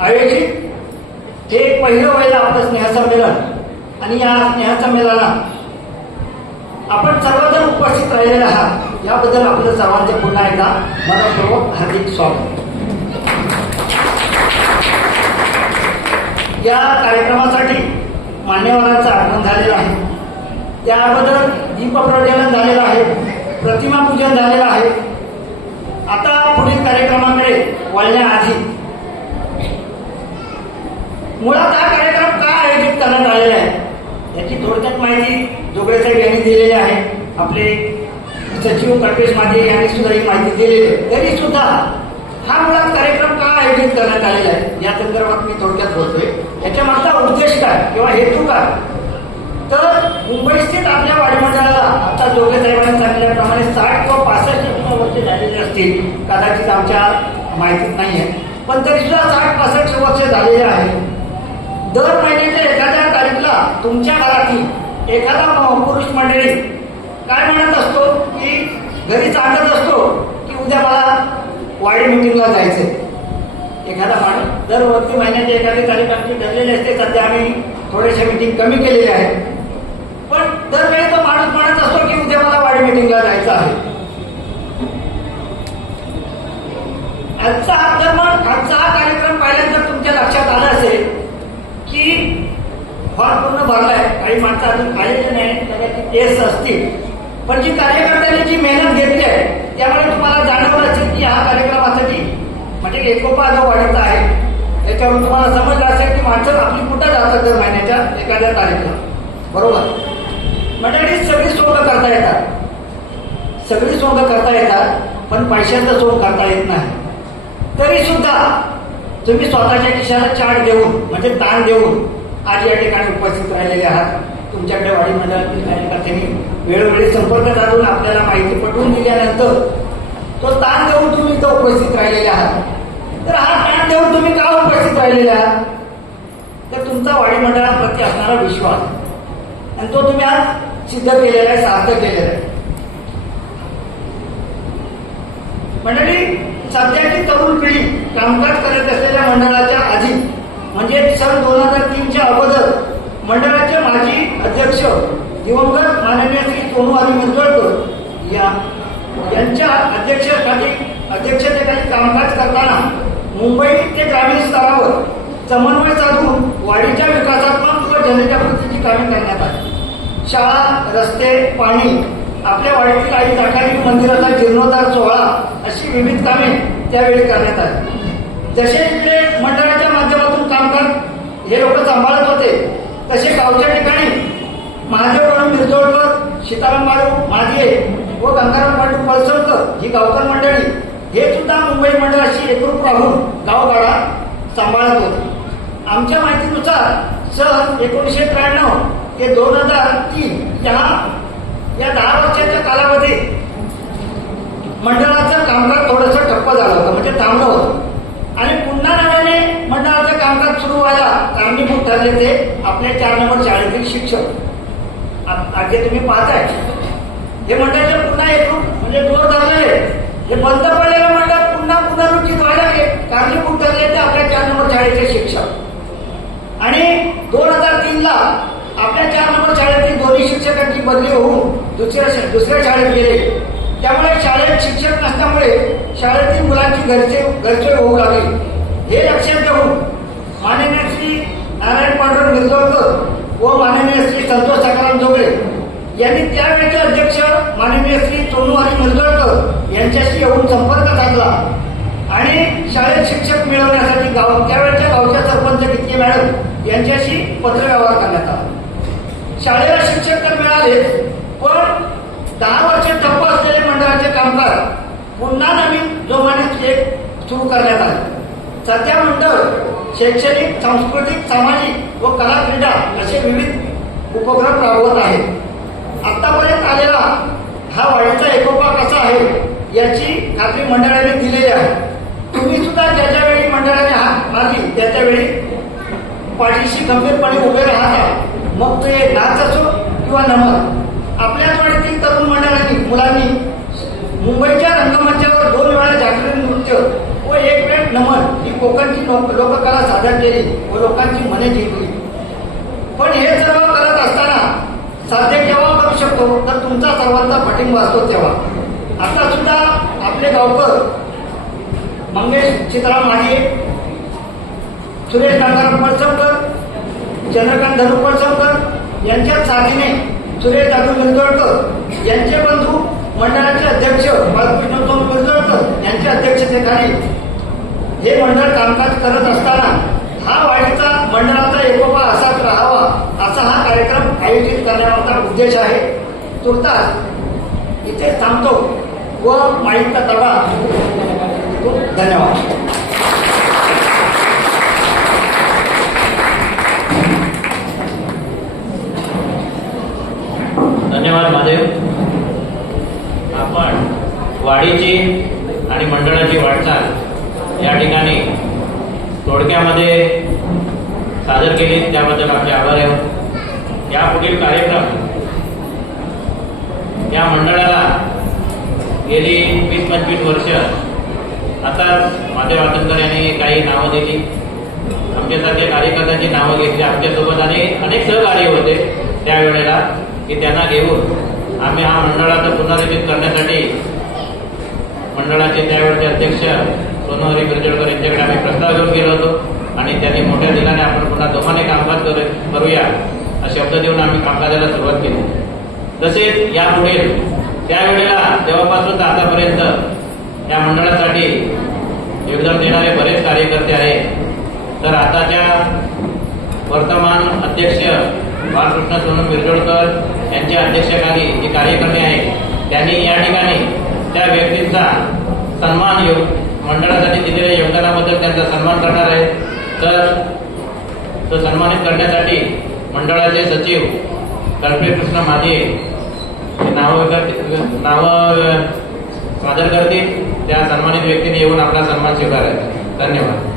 आयोजित हे पहिलं व्हायला आपलं स्नेहसंमेलन आणि या स्नेहसंमेलनात आपण सर्वजण उपस्थित राहिलेले आहात याबद्दल आपलं सर्वांचे पुन्हा एकदा मनपूर्वक हार्दिक स्वागत. या कार्यक्रमासाठी मान्यवरांचं आगमन झालेलं आहे. त्याबद्दल दीपप्रज्वलन झालेलं आहे, प्रतिमा पूजन झालेलं आहे. आता पुढील कार्यक्रमाकडे वळण्याआधी मुळात हा कार्यक्रम का आयोजित करण्यात आलेला आहे याची थोडक्यात माहिती जोगळे साहेब यांनी दिलेली आहे. आपले सचिव कल्पेश माझे यांनी सुद्धा ही माहिती दिलेली आहे. तरी सुद्धा हा मुळात कार्यक्रम का आयोजित करण्यात आलेला आहे या संदर्भात मी थोडक्यात बोलतोय. याच्या मागचा उद्देश काय किंवा हेतू काय, तर मुंबईस्थित आपल्या वाडी मंडळाला आता जोगळे साहेबांनी सांगितल्याप्रमाणे 60 किंवा 65 वर्ष झालेले असतील, कदाचित आमच्या माहितीत नाही आहे, पण तरी सुद्धा 60-65 वर्ष झालेले आहे. दर महिन्याच्या एखाद्या तारीखला तुमच्या घरातील एखादा पुरुष मंडळी काय म्हणत असतो की घरी सांगत असतो की उद्या मला वाडी मिटिंगला जायचंय. एखादा माणूस दरवर्षी महिन्याची एखादी तारीख आमची ठरलेली असते. सध्या आम्ही थोडेसे मिटिंग कमी केलेले आहे, पण दरवेळी तो माणूस म्हणत असतो की उद्या मला वाडी मिटिंगला जायचं आहे. आजचा हा कार्यक्रम पाहिल्यानंतर तुमच्या लक्षात आलं असेल की हॉल पूर्ण भरलाय, काही माणसं अजून आलेले नाही, कदाचित केस असतील, पण जी कार्यकर्त्यांनी जी मेहनत घेतली आहे त्यामुळे तुम्हाला जाणवलं असेल की हा कार्यक्रमासाठी म्हणजे एकोपा जो वाढीचा आहे याच्यावरून तुम्हाला समजलं असेल की माणसं आपली कुठं जातात दर महिन्याच्या एखाद्या तारीखला. बरोबर, मंडळी सगळी सोंग करता येतात, सगळी सोंग करता येतात, पण पैशाचं सोंग करता येत नाही. तरी सुद्धा तुम्ही स्वतःच्या खिशाला चार्ट देऊन म्हणजे ताण देऊन आज या ठिकाणी उपस्थित राहिलेले आहात. तुमच्याकडे वाडी मंडळातील कार्यकर्त्यांनी वेळोवेळी संपर्क साधून आपल्याला माहिती पटवून दिल्यानंतर तो ताण देऊन तुम्ही इथं उपस्थित राहिलेले आहात. तर हा ताण देऊन तुम्ही का उपस्थित राहिलेले आहात, तर तुमचा वाडी मंडळाप्रती असणारा विश्वास आणि तो तुम्ही आज सिद्ध केलेला आहे, सार्थ केलेला आहे. मंडळी, सध्याची तरुण पिढी कामकाज करत असलेल्या मंडळाच्या आधी म्हणजे सन 2003च्या अगोदर मंडळाचे माजी अध्यक्ष दिवंगत माननीय श्री सोनूवारी मिरजोळकर यांच्या अध्यक्षतेखाली कामकाज करताना मुंबई ते ग्रामीण स्तरावर समन्वय साधून वाडीच्या विकासात्मक व जनजागृतीची कामे करण्यात आली. शाळा, रस्ते, पाणी, आपल्या वाडीतील आई जाठारी मंदिराचा जीर्णोद्धार सोहळा अशी विविध कामे त्यावेळी करण्यात आली. जसे इकडे मंडळाच्या माध्यमातून कामकाज हे लोक सांभाळत होते तसे गावच्या ठिकाणी महादेव मिरजोळकर, सीताराम बाळू मादिये व गंगाराम पांडू पळसवकर ही गावकर मंडळी हे सुद्धा मुंबई मंडळाशी एकरूप राहून गावगाडा सांभाळत होते. आमच्या माहितीनुसार सन 1993 ते 2003 या 10 वर्षाच्या कालावधीत मंडळाचं कामकाज थोडंसं ठप्प झालं होतं, म्हणजे थांबलं होतं. आणि पुन्हा नव्याने मंडळाचं कामकाज सुरू व्हायला कारणीभूत ठरले ते आपल्या 4 नंबर शाळेतील शिक्षक. आज जे तुम्ही पाहताय हे मंडळाचे पुन्हा एकरूप म्हणजे जोर धरलेले हे बंद पडलेलं मंडळ पुन्हा पुनरुज्जीत व्हायला कारणीभूत ठरले ते आपल्या 4 नंबर शाळेचे शिक्षक. आणि 2003ला आपल्या 4 नंबर शाळेतील दोन्ही शिक्षकांची बदली होऊन दुसऱ्या शाळेत गेले. त्यामुळे शाळेत शिक्षक नसल्यामुळे शाळेतील मुलांची गरजे होऊ लागली. हे लक्षात घेऊन माननीय श्री नारायण पांडुरंग मिरजोळकर व माननीय श्री संतोष सकाराम जोगळे यांनी त्यावेळेचे अध्यक्ष माननीय श्री सोनूवारी मिरजोळकर यांच्याशी येऊन संपर्क साधला आणि शाळेत शिक्षक मिळवण्यासाठी त्यावेळेच्या गावच्या सरपंच कितके मॅडम यांच्याशी पत्रव्यवहार करण्यात आला. शाळेला शिक्षक तर मिळाले, पण 10 वर्ष ठप्प असलेले मंडळाचे कामकाज पुन्हा नवीन जोमाने सुरू करण्यात आले. सध्या मंडळ शैक्षणिक, सांस्कृतिक, सामाजिक व कला क्रीडा असे विविध उपक्रम राबवत आहे. आतापर्यंत आलेला हा वाडीचा एकोपा कसा आहे याची खात्री मंडळाने दिलेली आहे. तुम्ही सुद्धा ज्याच्या वेळी मंडळाने हात मारली त्याच्यावेळी पाठीशी गंभीरपणे उभे राहता, मग ते नाच असो किंवा नमन. आपल्याच वाडीतील तरुण मुलांनी मुंबईच्या रंगमंचावर 2 वेळा जागरण नृत्य व 1 वेळ नमन ही कोकण लोककला सादर केली व लोकांची मने जिंकली. पण हे सर्व करत असताना साध्य केव्हा करू शकतो तर तुमचा सर्वांचा पाठिंबा असतो तेव्हा. आता सुद्धा आपले गावकर मंगेश सीताराम माने, सुरेश नाथराम पळसमकर, चंद्रकांत धनु पळसमकर यांच्या साथीने सुरेश दादू मिरजोळकर यांचे बंधू मंडळाचे अध्यक्ष बालकृष्ण सोम मिरजोळकर यांच्या अध्यक्षतेखाली हे मंडळ कामकाज करत असताना हा वाडीचा मंडळाचा एकोपा असाच राहावा असा हा कार्यक्रम आयोजित करण्याचा उद्देश आहे. तुर्तास इथे थांबतो व माईकचा तबा. धन्यवाद. धन्यवाद महादेव. आपण वाडीची आणि मंडळाची वाटचाल या ठिकाणी थोडक्यामध्ये सादर केली त्याबद्दल आपले आभार आहे. यापुढील कार्यक्रम या मंडळाला गेली 20-25 वर्ष आता महादेव आतंकर यांनी काही नावं दिली, आमच्यासारख्या कार्यकर्त्यांची नावं घेतली आमच्यासोबत आणि अनेक सहकार्य होते त्यावेळेला की त्यांना घेऊन आम्ही हा मंडळाचा पुनर्रचित करण्यासाठी मंडळाचे त्यावेळेचे अध्यक्ष सोनहरी मिरजोळकर यांच्याकडे आम्ही प्रस्ताव घेऊन गेलो होतो आणि त्यांनी मोठ्या दिलाने आपण पुन्हा दोघांनी कामकाज करूया असे शब्द देऊन आम्ही कामकाजाला सुरुवात केली. तसेच यापुढे त्यावेळेला तेव्हापासून तर आतापर्यंत या मंडळासाठी योगदान देणारे बरेच कार्यकर्ते आहेत. तर आताच्या वर्तमान अध्यक्ष बालकृष्ण सोनू मिरजोळकर यांच्या अध्यक्षतेखाली जे कार्यकर्ते आहेत त्यांनी या ठिकाणी त्या व्यक्तींचा सन्मान मंडळासाठी दिलेल्या योगदानाबद्दल त्यांचा सन्मान करणार आहे. तर तो सन्मानित करण्यासाठी मंडळाचे सचिव कृष्ण माझे नावं सादर करतील. त्या सन्मानित व्यक्तीने येऊन आपला सन्मान स्वीकारायचा. धन्यवाद.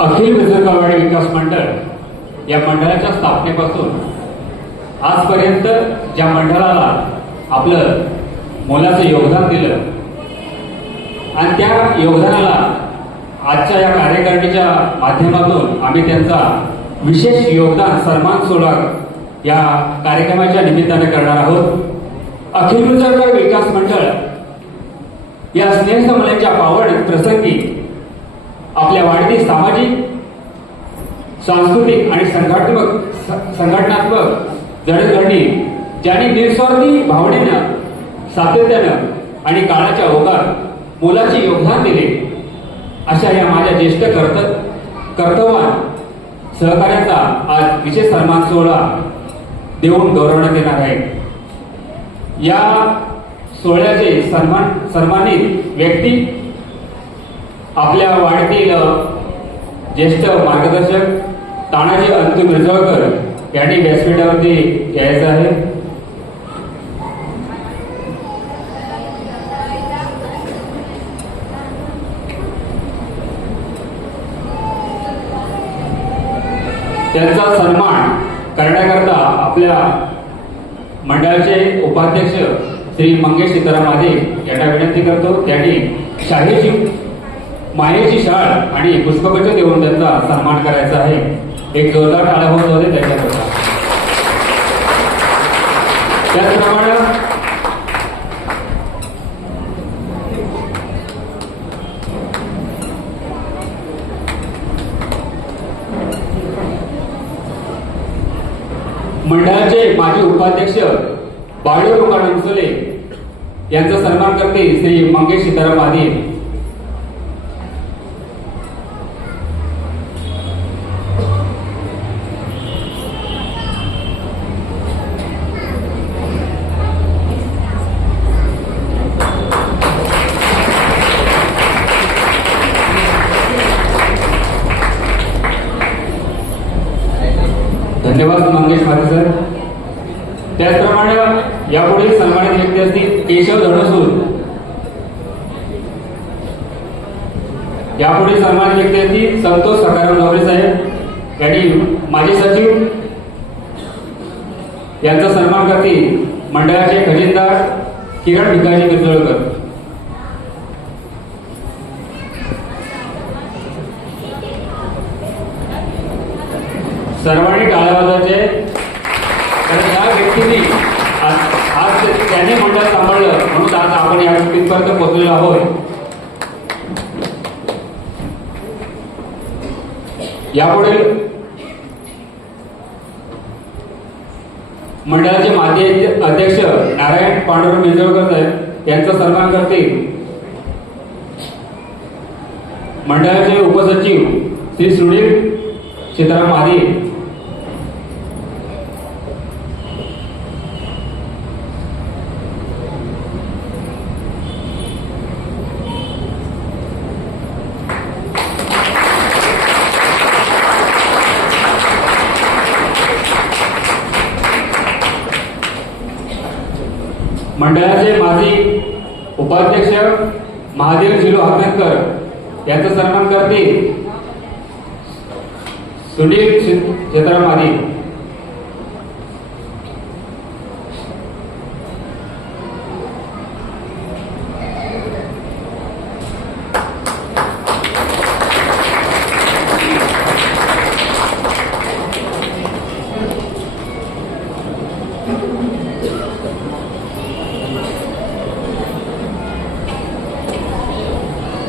अखिल विदर्भवाडी विकास मंडळ या मंडळाच्या स्थापनेपासून आजपर्यंत ज्या मंडळाला आपलं मोलाचं योगदान दिलं आणि त्या योगदानाला आजच्या या कार्यकारिणीच्या माध्यमातून आम्ही त्यांचा विशेष योगदान सन्मान सोहळा या कार्यक्रमाच्या निमित्ताने करणार आहोत. अखिल विदर्भ विकास मंडळ या स्नेहसंमेलनाच्या पावन प्रसंगी आपल्या वाढती सामाजिक, सांस्कृतिक आणि संघटनात्मक जडणघडणी ज्यांनी निस्वार्थी भावनेनं, सातत्यानं आणि काळाच्या ओघात मोलाचे योगदान दिले अशा या माझ्या ज्येष्ठ कर्तव्यान सहकार्याचा आज विशेष सन्मान सोहळा देऊन गौरवण्यात येणार आहे. या सोहळ्याचे सन्मानित व्यक्ती आपल्या वाढीतील ज्येष्ठ मार्गदर्शक तानाजी अंतू मिरजोळकर यांनी व्यासपीठावरती यायचं आहे. त्यांचा सन्मान करण्याकरता आपल्या मंडळाचे उपाध्यक्ष श्री मंगेश सीताराम माने यांना विनंती करतो. त्यांनी शाहीची मायेची शाळ आणि पुष्पगुच्छ देऊन त्यांचा सन्मान करायचा आहे. एक जोरदार टाळ्या होत होते त्यांच्याकरता. त्याचप्रमाणे मंडळाचे माजी उपाध्यक्ष बाळू लोकांसोले यांचा सन्मान करते श्री मंगेश सीताराम माने. धन्यवाद मंगेश माते सर. त्याचप्रमाणे यापुढे सन्मानित व्यक्ती असतील केशव धनसूर. यापुढे सन्मानित व्यक्ती असतील संतोष सकाराम गवळे साहेब यांनी माजी सचिव यांचा सन्मान करतील मंडळाचे खजिनदार किरण भिकाजी मिरजोळकर. सर्वांनी टाळ्या वाजवायचे, कारण या व्यक्तीने आज त्याने मंडळ सांभाळलं म्हणून आज आपण या तिथपर्यंत पोहोचलेलो आहोत. यापुढे मंडळाचे माजी अध्यक्ष नारायण पांडुरंग मिरजोळकर साहेब यांचा सन्मान करतील मंडळाचे उपसचिव श्री सुनील सीताराम महादी. मंडळाचे माजी उपाध्यक्ष महादेव झिलू हातनकर यांचा सन्मान करतील सुनील सीताराम महादी.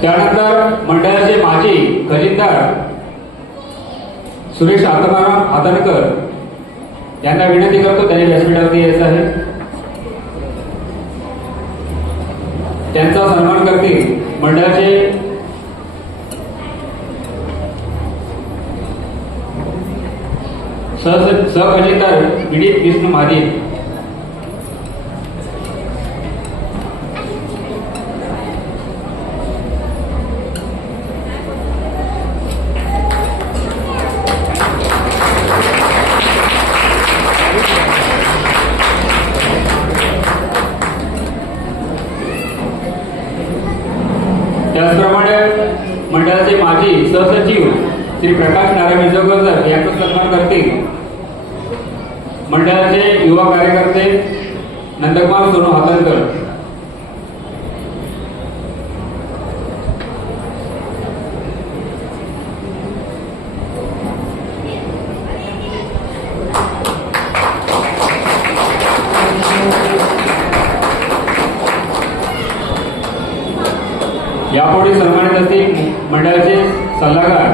त्यानंतर मंडळाचे माजी खजिनदार सुरेश आत्माराम हातनकर यांना विनंती करतो त्यांनी व्यासपीठावरती यायचं आहे. त्यांचा सन्मान करतील मंडळाचे सहखजिनदार विनीत विष्णू महादी. त्याचप्रमाणे मंडळाचे माजी सहसचिव श्री प्रकाश नारायण मिरजोळकर यांचा सन्मान करतील मंडळाचे युवा कार्यकर्ते नंदकुमार सोनू हातनकर. यापुढे सन्मानित असतील मंडळाचे सल्लागार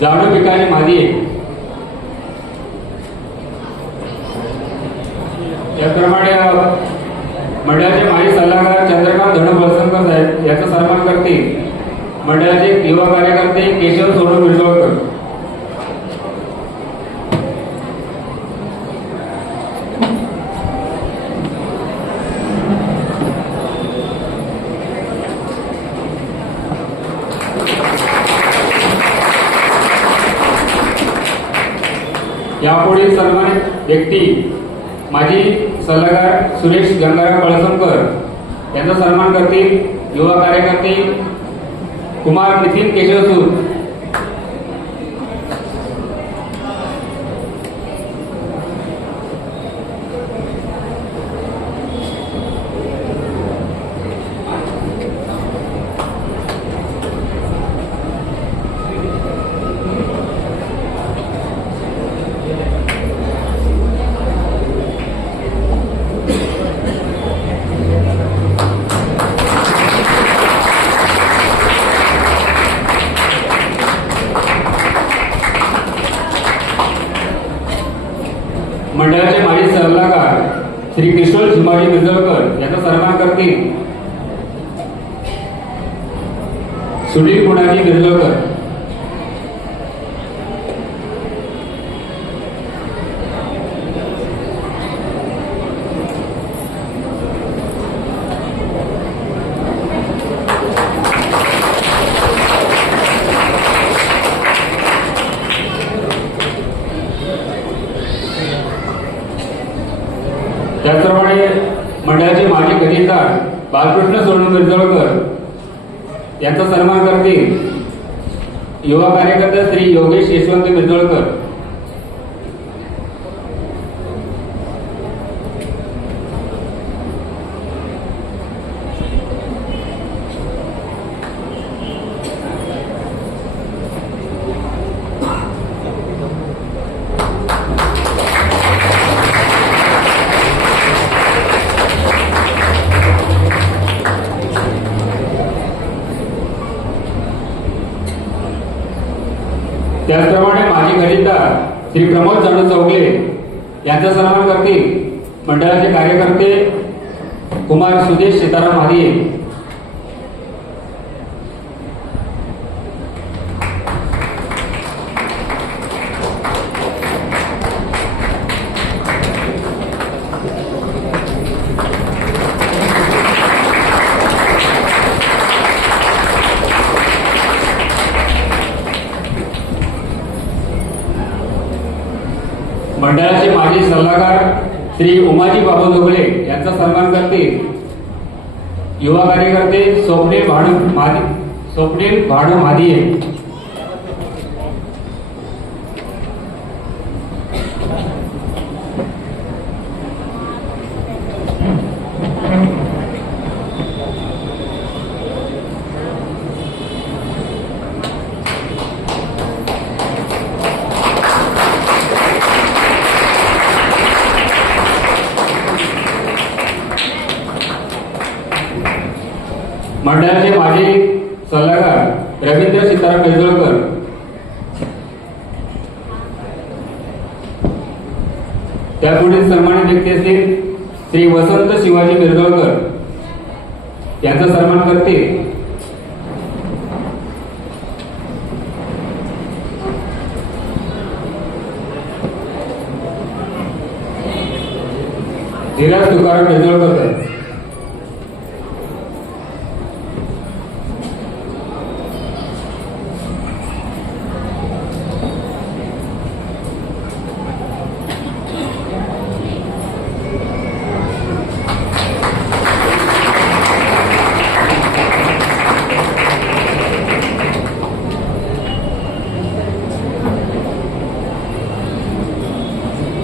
जाणू भिकाजी महादी. त्याचप्रमाणे मंडळाचे माजी सल्लागार चंद्रकांत धनु बळसंकर साहेब यांचा सन्मान करतील मंडळाचे युवा कार्यकर्ते केशव सोनू मिरजोळकर. यापुढील सन्मानित व्यक्ती माजी सल्लागार सुरेश गंगाराम बळसंकर यांचा सन्मान करतील युवा कार्यकर्ते कुमार नितीन केशव सूद. मंडळाचे माजी सल्लागार श्री किशोर शिवाजी मिरजोळकर यांचा सन्मान करतील सुनील गुणाजी मिरजोळकर. त्याचप्रमाणे मंडळाचे माजी खजिनदार बालकृष्ण सोनू मिरजोळकर यांचा सन्मान करतील युवा कार्यकर्ते श्री योगेश यशवंत मिरजोळकर. श्री प्रमोद जानू चौगले यांचा सन्मान करतील मंडळाचे कार्यकर्ते कुमार सुदेश सीताराम आदिये. मंडळाचे माजी सल्लागार श्री उमाजी बाबू जोगले यांचा सन्मान करतील युवा कार्यकर्ते स्वप्नील भाडू मादिये. मंडळाचे माजी सल्लागार रवींद्र सीताराम बेजोळकर. त्यापुढील सन्मानित व्यक्ती असतील श्री वसंत शिवाजी बेजोळकर यांचा सन्मान करतील धीरज तुकाराम बेजोळकर.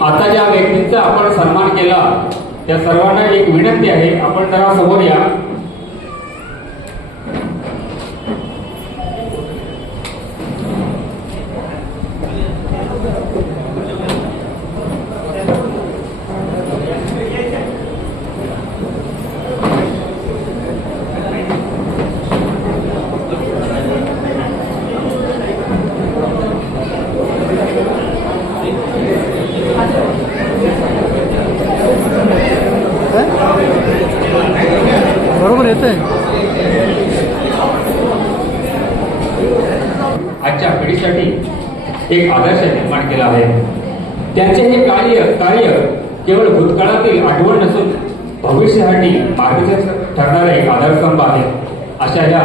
आता ज्या व्यक्तींचा आपण सन्मान केला त्या सर्वांना एक विनंती आहे, आपण जरा समोर या. बरोबर येतंय. आजच्या पिढीसाठी एक आदर्श निर्माण केला आहे. त्यांचे हे कार्य केवळ भूतकाळातील आठवण नसून भविष्यासाठी मार्गदर्शक ठरणारे एक आधारस्तंभ आहे. अशा या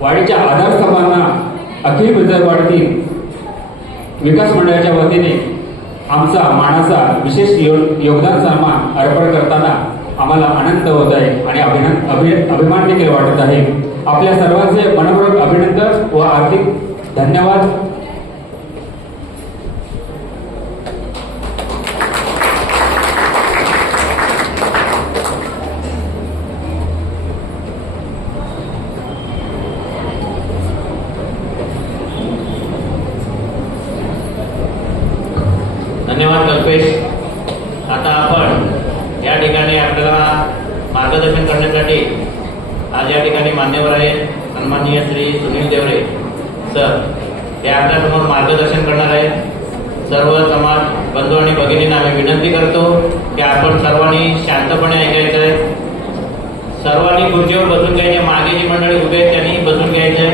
वाडीच्या आधारस्तंभांना अखिल बिदरवाडीतील विकास मंडळाच्या वतीने आमचा मानाचा विशेष योगदान सन्मान अर्पण करताना आम्हाला आनंद होत आहे आणि अभिमान देखील वाटत आहे. आपल्या सर्वांचे मनपूर्वक अभिनंदन व आर्थिक धन्यवाद. धन्यवाद कल्पेश. आता आपण या ठिकाणी आपल्याला मार्गदर्शन करण्यासाठी आज या ठिकाणी मान्यवर आहेत सन्माननीय श्री सुनील देवरे सर. हे आपल्यासमोर मार्गदर्शन करणार आहेत. सर्व समाज बंधू आणि भगिनींना आम्ही विनंती करतो की आपण सर्वांनी शांतपणे ऐकायचं आहे. सर्वांनी खुर्चीवर बसून घ्यायचे. मागे जी मंडळी उभे आहेत त्यांनी बसून घ्यायचे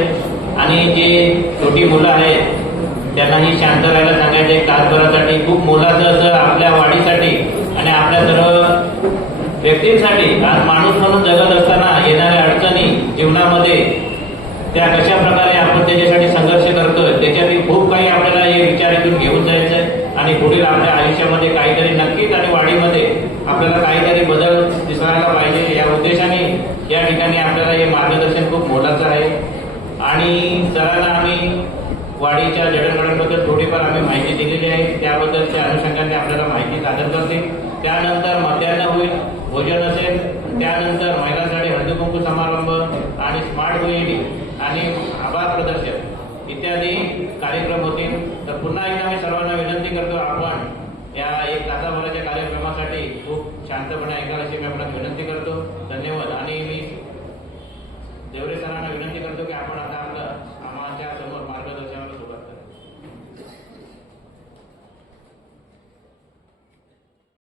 आणि जी छोटी मुलं आहेत त्यांनाही शांत राहायला सांगायचे. तासभरासाठी खूप मोलाचं असं आपल्या वाढीसाठी आणि आपल्या सर्व व्यक्तींसाठी आज माणूस म्हणून जगत असताना येणाऱ्या अडचणी जीवनामध्ये त्या कशा प्रकारे आपण त्याच्यासाठी संघर्ष करतोय त्याच्यातही खूप काही आपल्याला हे विचार इथून घेऊन जायचंय आणि पुढील आपल्या आयुष्यामध्ये काहीतरी नक्कीच आणि वाढीमध्ये आपल्याला काहीतरी बदल दिसायला पाहिजे. या उद्देशाने या ठिकाणी आपल्याला हे मार्गदर्शन खूप मोलाचं आहे. आणि सरांना आम्ही वाडीच्या जडणघडणबद्दल थोडीफार आम्ही माहिती दिलेली आहे. त्याबद्दलच्या अनुषंगाने आपल्याला माहिती सादर करते. त्यानंतर मध्यान्ह होईल, भोजन असेल. त्यानंतर महिलांसाठी हळदी कुंकू समारंभ आणि स्मार्ट होईल आणि आभार प्रदर्शन इत्यादी कार्यक्रम होतील. तर पुन्हा एकदा मी सर्वांना विनंती करतो आपण या 1 तासाभराच्या कार्यक्रमासाठी खूप शांतपणे ऐकाल अशी मी आपल्याला विनंती करतो. धन्यवाद. आणि मी देवरे सरांना विनंती करतो की आपण आता